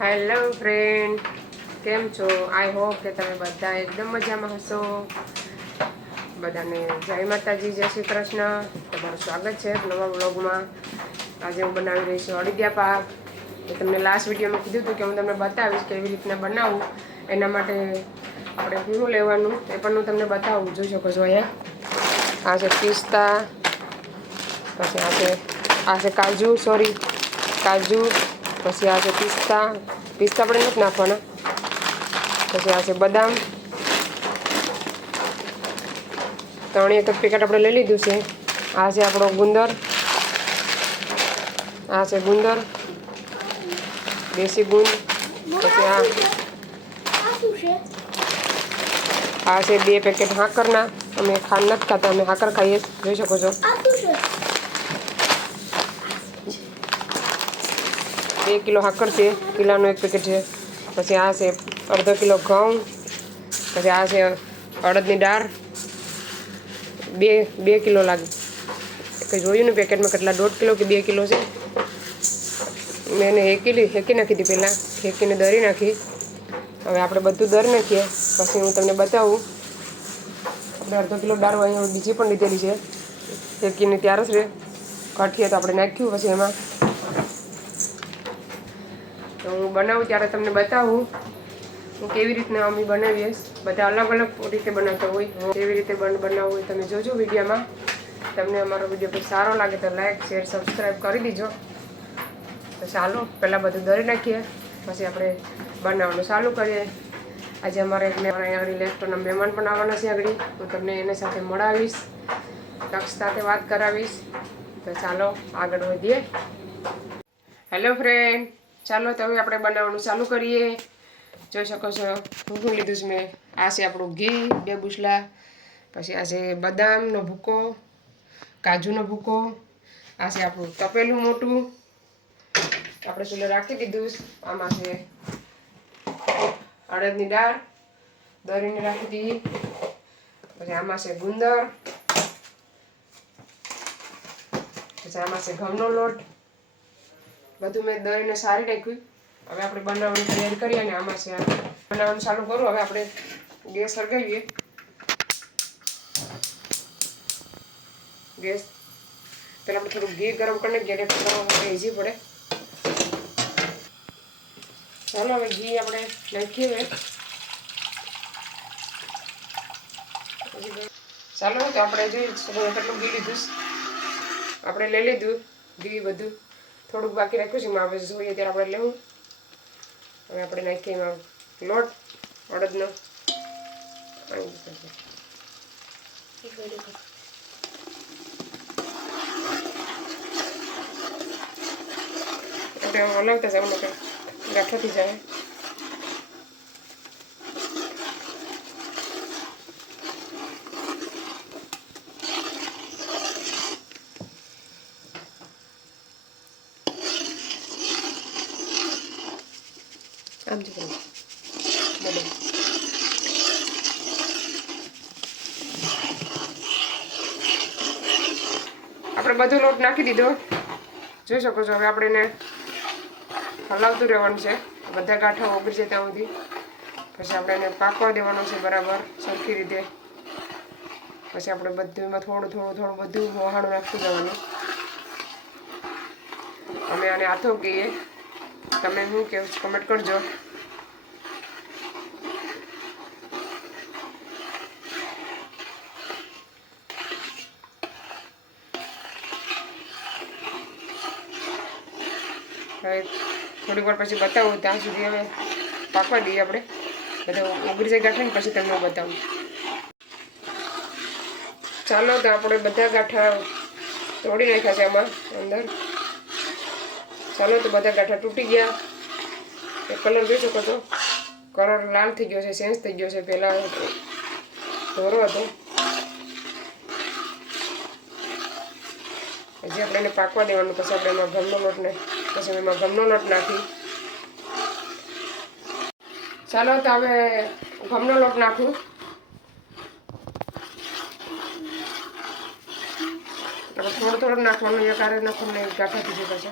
Hello friend કેમ છો? I hope કે તમે બધા એકદમ મજામાં હશો. બધાને જય માતાજી, જય શ્રી કૃષ્ણ. તમારું સ્વાગત છે નવા વ્લોગમાં. આજે હું બનાવી રહી છું અડીદિયા પાક. એ તમને લાસ્ટ વિડીયોમાં કીધું હતું કે હું તમને બતાવીશ કેવી રીતના બનાવું. એના માટે આપણે શું લેવાનું. એ પણ હું તમને બતાવું. જોઈ શકો છો અહીંયા. આ છે પિસ્તા. પછી આ છે આ છે કાજુ સોરી કાજુ. પછી આ છે પિસ્તા. પિસ્તા આપણે નથી નાખવાના. પછી આ છે બદામ. ત્રણ એક જ પેકેટ આપણે લઈ લીધું છે. આ છે આપણો ગુંદર. આ છે ગુંદર. દેશી ગુંદ. પછી આ. આ શું છે આ છે બે પેકેટ હાકરના. અમે ખાંડ નથી ખાતા, અમે હાકર ખાઈએ. જોઈ શકો છો આ શું છે. બે કિલો હાકર છે, કિલાનો એક પેકેટ છે. પછી આ છે અડધો કિલો ઘઉં, પછી આ છે અડદની દાળ. બે બે કિલો લાગે. કંઈ જોયું ને પેકેટમાં કેટલા દોઢ કિલો કે બે કિલો છે? મેં એને હેકી હેકી નાખી હતી પહેલાં. હેકીને દરી નાખી. હવે આપણે બધું દર નાખીએ. પછી હું તમને બતાવું. આપણે અડધો કિલો દાળ અહીંયા બીજી પણ લીધેલી છે. હેકીને ત્યાર જ રે. કાઠીએ તો આપણે નાખ્યું, પછી એમાં તો હું બનાવું ત્યારે તમને બતાવું હું કેવી રીતના અમે બનાવીએ. બધા અલગ અલગ રીતે બનાવતા હોય. હું કેવી રીતે બન બનાવવું હોય તમે જોજો વિડીયોમાં. તમને અમારો વીડિયો કોઈ સારો લાગે તો લાઈક, શેર સબસ્ક્રાઈબ કરી દીજો. તો ચાલો, પહેલાં બધું દરી નાખીએ. પછી આપણે બનાવવાનું ચાલુ કરીએ. આજે અમારે એક મહેમાન આગળ ઇલેક્ટ્રોના મહેમાન પણ આવવાના છે આગળ. હું તમને એને સાથે મળાવીશ. તક્ષ સાથે વાત કરાવીશ. તો ચાલો આગળ વધીએ. હેલો ફ્રેન્ડ ચાલો, તો હવે આપણે બનાવવાનું ચાલુ કરીએ. જોઈ શકો છો, હું શું લીધું છે મેં? આ છે આપણું ઘી, બે બુસલા, પછી આ છે બદામનો ભૂકો, કાજુનો ભૂકો, આ છે આપણું તપેલું મોટું. આપણે ચૂલે રાખી દીધું આમાં છે અડદની દાળ દરીને રાખી દીધી, પછી આમાં છે ગુંદર, પછી આમાં છે ઘઉંનો લોટ. બધું મેં દહીંને સારી નાખ્યું. હવે આપણે બનાવવાની તૈયારી કરીએ અને આમાં છે બનાવવાનું ચાલુ કરું. હવે આપણે ગેસ સળગાવીએ ગેસ. પહેલાં આપણે થોડું ઘી ગરમ કરીને ગેરે બનાવવા ઇઝી પડે. ચાલો, હવે ઘી આપણે નાખીએ હવે. ચાલો, તો આપણે જોઈએ કેટલું ઘી લીધું આપણે લઈ લીધું ઘી બધું. થોડુંક બાકી રાખ્યું છે, એમાં હવે જોઈએ ત્યારે આપણે લેવું. હવે આપણે નાખીએ એમાં લોટ, અડદનો. આપણે હલાવતા જવાનું ગાંઠો થઈ જાય. કરો. આપણે બધો લોટ નાખી દીધો. જોઈ શકો છો, હવે આપણે એને હલાવતું રહેવાનું છે. બધા ગાંઠા ઓગળી જાય ત્યાં સુધી. પછી આપણે એને પાકવા દેવાનું છે બરાબર, સરખી રીતે. પછી આપણે બધું એમાં થોડું થોડું થોડું બધું વહાણું નાખતું જવાનું. અમે આને હાથો કહીએ. તમે શું કહો કમેન્ટ કરજો હવે થોડીક વાર પછી બતાવું, ત્યાં સુધી હવે પાકવા દઈએ આપણે. બધા ઉગરી જાય ગાંઠા ને પછી તમને બતાવું. ચાલો તો આપણે બધા ગાંઠા તોડી નાખ્યા છે આમાં, અંદર. ચાલો તો બધા ગાંઠા તૂટી ગયા. એ કલર જોઈ શકો છો. કલર લાલ થઈ ગયો છે ચેન્જ થઈ ગયો છે. પહેલાં ધોરો હતો. હજી આપણે એને પાકવા દેવાનું, પછી આપણે એમાં ઘરનો લોટ ને પછી એમાં ગમનો લોટ નાખી. ચાલો તો હવે ગમનો લોટ નાખું. થોડું થોડું નાખવાનું એકારે નાખવાનું ગાંઠા થઈ જતા છે.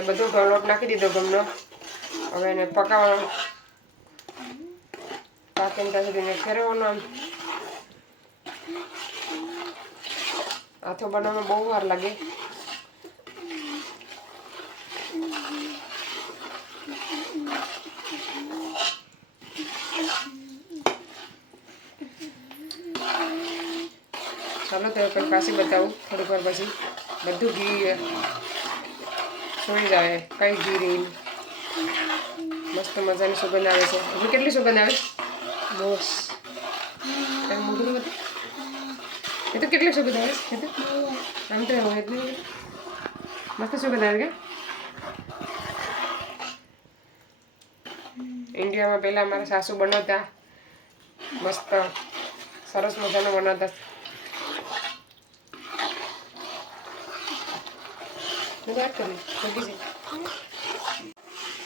મેં બધો ઘઉં નાખી દીધો ગમનો. હવે એને પકાવવાનો. પાકે ત્યાં સુધી એને ફેરવવાનો. આથો બનાવવામાં બહુ વાર લાગે. ચાલો તો કંઈ પાછી બતાવું થોડીક વાર પછી. બધું ઘી છોડી જાય કઈ ઘી મસ્ત મજાની સુગંધ આવે છે હજુ કેટલી સુગંધ આવે બસ એમ મોઢું નથી એ તો કેટલી સુગંધ આવે છે આમ તો એવું એટલી મસ્ત સુગંધ આવે કે ઇન્ડિયામાં પહેલાં મારા સાસુ બનાવતા મસ્ત સરસ મજાનું બનાવતા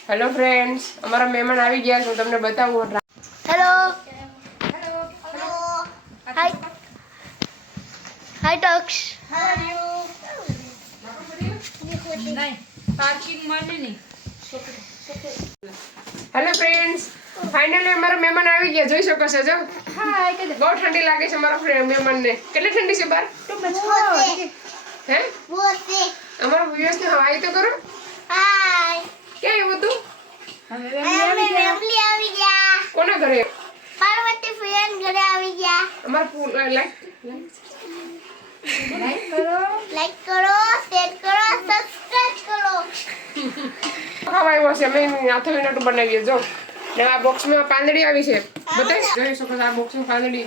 હેલો ફ્રેન્ડ્સ અમારા મહેમાન આવી ગયા છે હું તમને બતાવું હેલો હેલો હાય હાય ટક્સ હેલો ફ્રેન્ડ્સ ફાઇનલી અમારા મહેમાન આવી ગયા જોઈ શકો છો જો. બહુ ઠંડી લાગે છે અમારા મહેમાનને. કેટલી ઠંડી છે બાર હે? બોતે અમારા વ્યુઅર્સ ને હવાઈ તો કરો. હાય ક્યાં આવ્યું તું અમે ફેમિલી આવી ગયા. કોના ઘરે? પાર્વતી ફ્રેન્ડ ઘરે આવી ગયા. અમાર પૂ- લાઈક લાઈક કરો. શેર કરો સબસ્ક્રાઇબ કરો આવ્યો છે. મેં આથો નટુ બનાવીએ. જો ને આ બોક્સમાં પાંદડી આવી છે બતાવી જોઈ શકો આ બોક્સમાં પાંદડી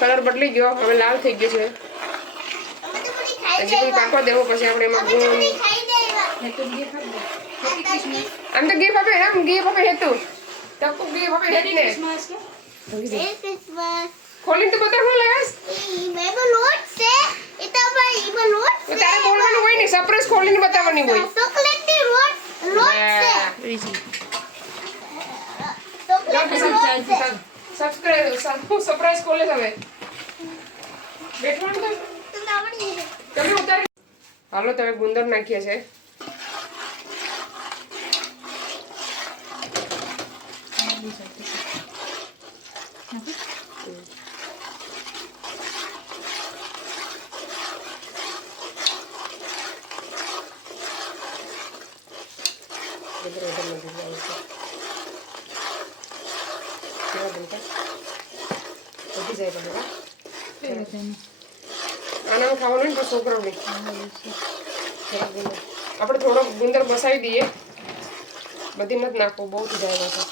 કલર બદલી ગયો. હવે લાલ થઈ ગયો છે. હજી કોઈ કાંકો દેવો પછી આપણે એમાં અમે તો ગુણ પૂરી ખાઈ દેવા આમ તો ગીફ આપે આમ ગીફ આપે હેતું તકો ગીફ આપે હેતી ને મેરી ક્રિસમસ ખોલીને તો બતાવ હું લાગસ ઈ મેગો લોટ છે એ તો ભાઈ ઈમો લોટ તો તારે બોલવાનું હોય ને સરપ્રાઈઝ ખોલીને બતાવવાની હોય ચોકલેટની લોટ લોટ છે ચોકલેટની લોટ છે સબસ્ક્રાઇબ હું સરપ્રાઈઝ ખોલે છે હવે બેઠવાનું તો તમને આવડી ગયું તમે ઉતારી હાલો તમે ગુંદર નાખીએ છે ખાવાનું ને છોકરાઓને આપણે થોડો ગુંદર બસાવી દઈએ. બધી નથી નાખવું બહુ જ જાય છે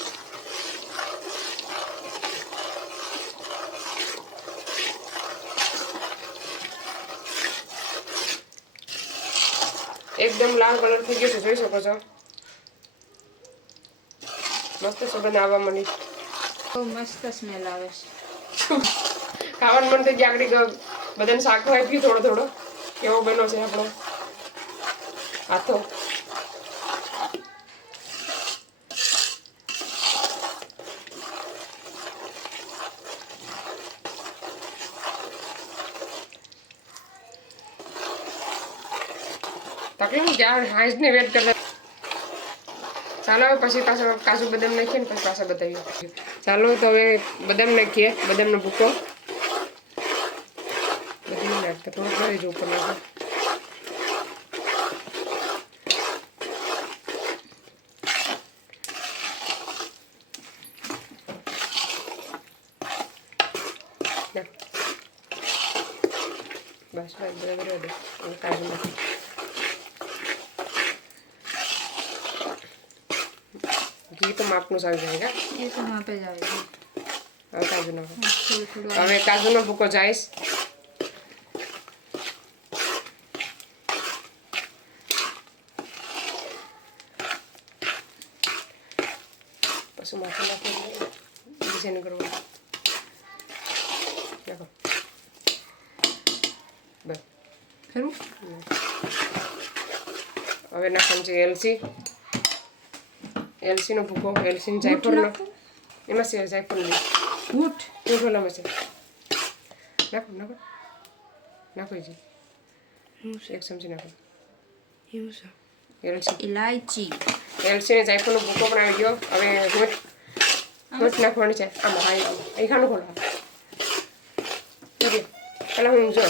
એકદમ લાલ કલર થઈ ગયો છે જોઈ શકો છો. મસ્ત સુગંધ આવવા મળી મસ્ત સ્મેલ આવે છે. ખાવાનું મન થઈ ગયા આગળ બધાને શાક આપી થોડો થોડો કેવો બન્યો છે આપણો? હાથો તકલીફ જ્યાં હાઈસને વેટ કરતા. ચાલો હવે પછી પાછા કાજુ બદામ નાખીએ ને પછી પાછા બતાવીએ. ચાલો તો હવે બદામ નાખીએ, બદામનો ભૂકો બધી નહીં નાખતા જ ઉપર નાખ. બસ બસ બરાબર દે કાજુ નાખો. ઘી તો માપનું જ આવી જાય એ તો માપે જ આવે હવે કાજુ હવે કાજુનો ભૂકો જાઈશ પછી માથું નાખી ડિઝાઇન કરવું નાખો બસ ખરું હવે નાખવાનું છે એલસી એલસીનો ભૂકો એલસીનો જાયફળનો એમાં છે જાયફળ નહીં ઊઠ ભૂકો નામે છે નાખો નાખો નાખો જી એક ચમચી નાખો એવું છે એલચી ઇલાયચી એલચી ને જાયફળનો ભૂકો પણ આવી ગયો હવે હોટ હોટ નાખવાની છે. આમાં હા આમાં. અહીં ખાનું પહેલાં હું જો.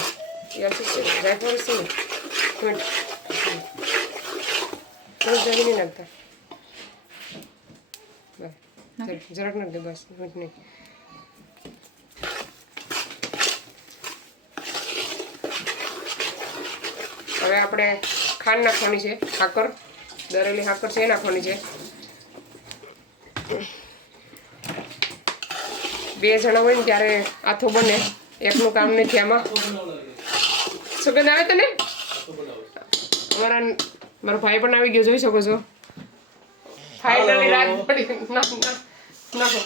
એલચી છે? ને. થોડું જલ્દી નહીં નાખતા. બસ. જરાક- નાખ દે બસ. નહીં. હવે આપણે ખાંડ નાખવાની છે. સાકર દરેલી સાકર છે નાખવાની છે. બે જણા હોય ને ત્યારે આથો બને. એકનું કામ નથી આમાં. સુગંધ આવે તને? અમારા મારો ભાઈ પણ આવી ગયો જોઈ શકો છો. ફાઇનલી રાત પડી. ના ના નાખો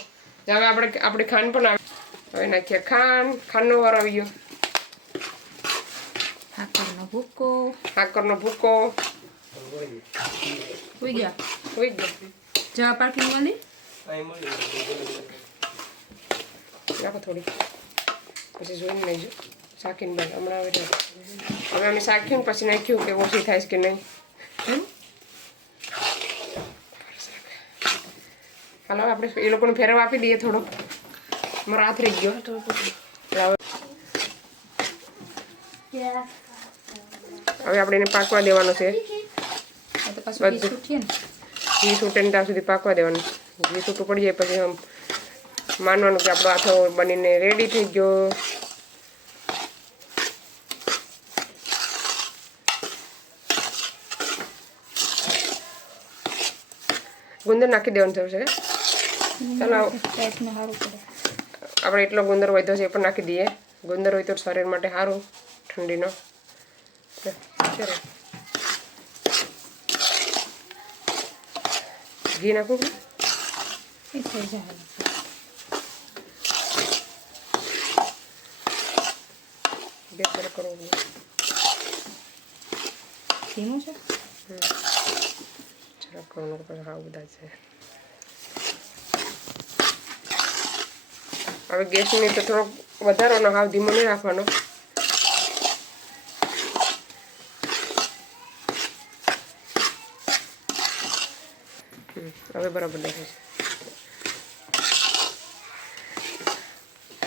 હવે આપણે આપણે ખાંડ પણ આવી. હવે નાખીએ ખાંડ. ખાંડનો વાર આવી ગયો. સાકરનો ભૂકો. સાકરનો ભૂકો. હોઈ ગયા. હોઈ ગયા. જવા પાર્કિંગ વાળી નાખો થોડી. પછી જોઈને લઈજો શાકીને બંધ હમણાં હવે. હવે અમે શાક્યું પછી નાખ્યું કે ઓછી થાય છે કે નહીં? હાલો આપણે એ લોકોને ફેરવ આપી દઈએ થોડો મારો હાથ રહી ગયો. હવે આપણે એને પાકવા દેવાનો છે. ઘી છૂટે ને. ત્યાં સુધી પાકવા દેવાનું. ઘી છૂટું પડી જાય પછી આમ માનવાનું કે આપણો આથો બનીને રેડી થઈ ગયો. ગુંદર નાખી દેવાનું થયું છે ચાલો. આપણે એટલો ગુંદર વધ્યો છે એ પણ નાખી દઈએ. ગુંદર હોય તો શરીર માટે સારું ઠંડીનો. ચાલો ઘી નાખું પર કરવો ધીમું છે? જરાક કરવાનું પણ હા બધા છે. હવે ગેસને તો થોડોક વધારવાનો હાવ ધીમો નહીં રાખવાનો. હવે બરાબર દેખાય છે.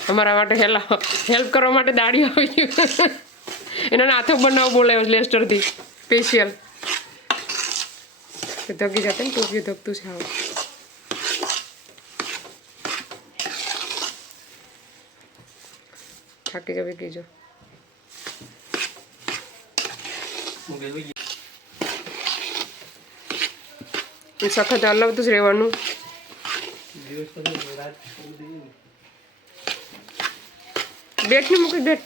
અમારા માટે હેલા હેલ્પ કરવા માટે દાડી આવી ગયું એના હાથો બનાવવો બોલાયો લેસ્ટરથી. સ્પેશિયલ ધગી જતે ને ટોપિયું ધગતું છે આવું. થાકી જવી કીજો સખત હલાવતું જ રહેવાનું. બેટ ને મૂકી બેટ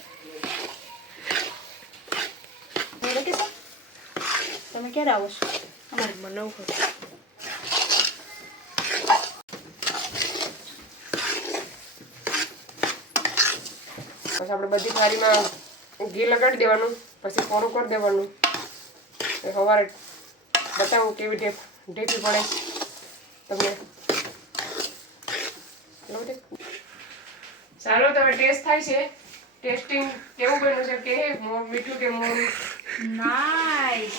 તમે ક્યારે આવો છો? અમારે બનાવવું પછી આપણે બધી થાળીમાં ઘી લગાડી દેવાનું પછી કોરું કરી દેવાનું. સવારે બતાવું કેવી ઢેપ ઢેપી પડે. તમને? ચાલો તમે ટેસ્ટ થાય છે. ટેસ્ટિંગ કેવું બન્યું છે? કે મોર મીઠું કે મોર? નાઈસ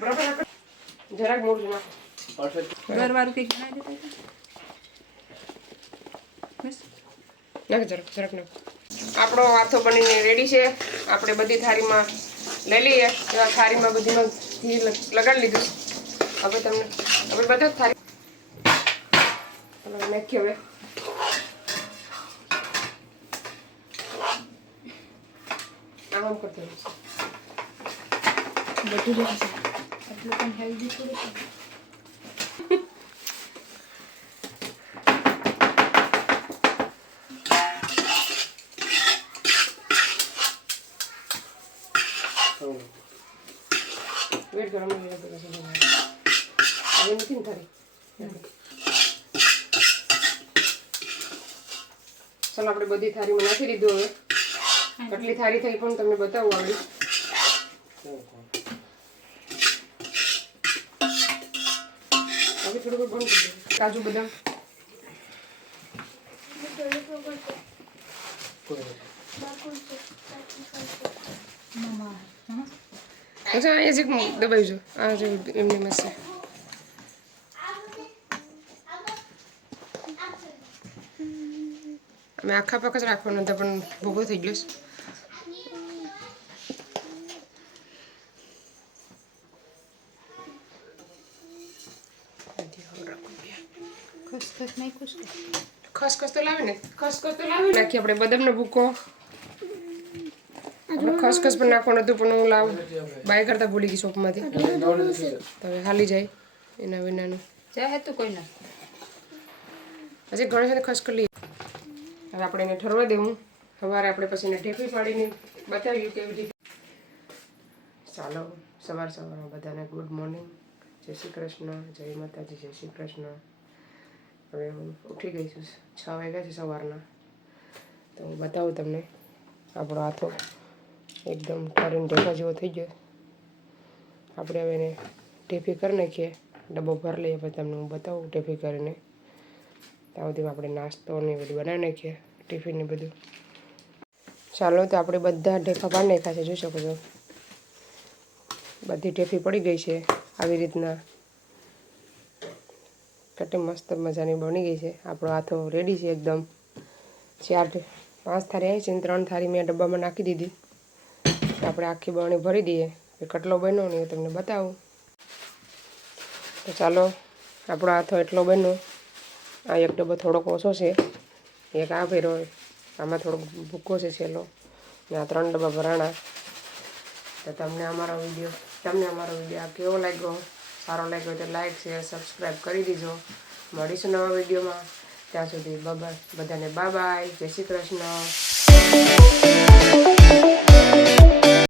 બરાબર જરાક મોરું નાખો ઘરવાળું કંઈક બનાવી દેતા બસ. નાખ જરાક જરાક નાખ આપણો હાથો બનીને રેડી છે. આપણે બધી થાળીમાં લઈ લઈએ. એવા થાળીમાં બધીમાં ઘી લગાડી લીધું હવે તમને હવે બધા જ થાળી હવે નાખીએ હવે આમ કરતી રહેવું છે. બધું જ હશે એટલું પણ હેલ્ધી થોડું છે વેટ કરો સમજાય. હવે નથી ને થાળી ચાલો આપણે બધી થાળીમાં નાખી દીધું હવે. કેટલી થાળી થઈ પણ તમને બતાવું આવડી હવે થોડુંક બંધ કાજુ બદામ. અચ્છા અહીંયા દબાઈ દબાવી જો આ જો એમની મસ્ત અમે આખા પાક જ રાખવાનો હતા પણ ભોગો થઈ ગયો છે. ખસખસ તો લાવે ને ખસખસ તો લાવે નાખી આપણે બદામનો ભૂકો આપણે ખસખસ પણ નાખવાનું હતું પણ હું લાવું બાય કરતા ભૂલી ગઈ શોપમાંથી તો હવે હાલી જાય એના વિનાનું કોઈ ના હજી ઘણી સાથે ખસખસ લઈએ હવે આપણે એને ઠરવા દેવું. સવારે આપણે પછી એને ઢેફી પાડીને બતાવ્યું કેવી રીતે. ચાલો, સવાર સવારમાં બધાને ગુડ મોર્નિંગ જય શ્રી કૃષ્ણ, જય માતાજી, જય શ્રી કૃષ્ણ. હવે હું ઉઠી ગઈ છું છ વાગ્યા છે સવારના. તો હું બતાવું તમને આપણો હાથો એકદમ કરીને ઢેફા જેવો થઈ ગયો. આપણે હવે એને ટેફી કરી નાખીએ. ડબ્બો ભરી લઈએ, પછી તમને હું બતાવું ટેફી કરીને. ત્યાં સુધી આપણે નાસ્તો ને બધું બનાવી નાખીએ. ટિફિન ને બધું. ચાલો તો આપણે બધા ઢેફા પાડી નાખ્યા છે, જોઈ શકો છો. બધી ઢેફી પડી ગઈ છે આવી રીતના. કેટલી મસ્ત મજાની બની ગઈ છે. આપણો હાથો રેડી છે એકદમ. ચાર પાંચ થારી આવી છે ને ત્રણ થારી મેં ડબ્બામાં નાખી દીધી. આપણે આખી બરણી ભરી દઈએ. એ કેટલો બન્યો ને એ તમને બતાવું. તો ચાલો, આપણો હાથો એટલો બન્યો. આ એક ડબ્બો થોડોક ઓછો છે. એક આ ભર્યો આમાં થોડોક ભૂકો છે છેલ્લો. ને આ ત્રણ ડબ્બા ભરાણા. તો તમને અમારો વીડિયો, તમને અમારો વીડિયો આ કેવો લાગ્યો? સારો લાગ્યો તો લાઈક, શેર સબસ્ક્રાઈબ કરી દીજો. મળીશું નવા વિડીયોમાં. ત્યાં સુધી બાય બધાને બાય જય શ્રી કૃષ્ણ.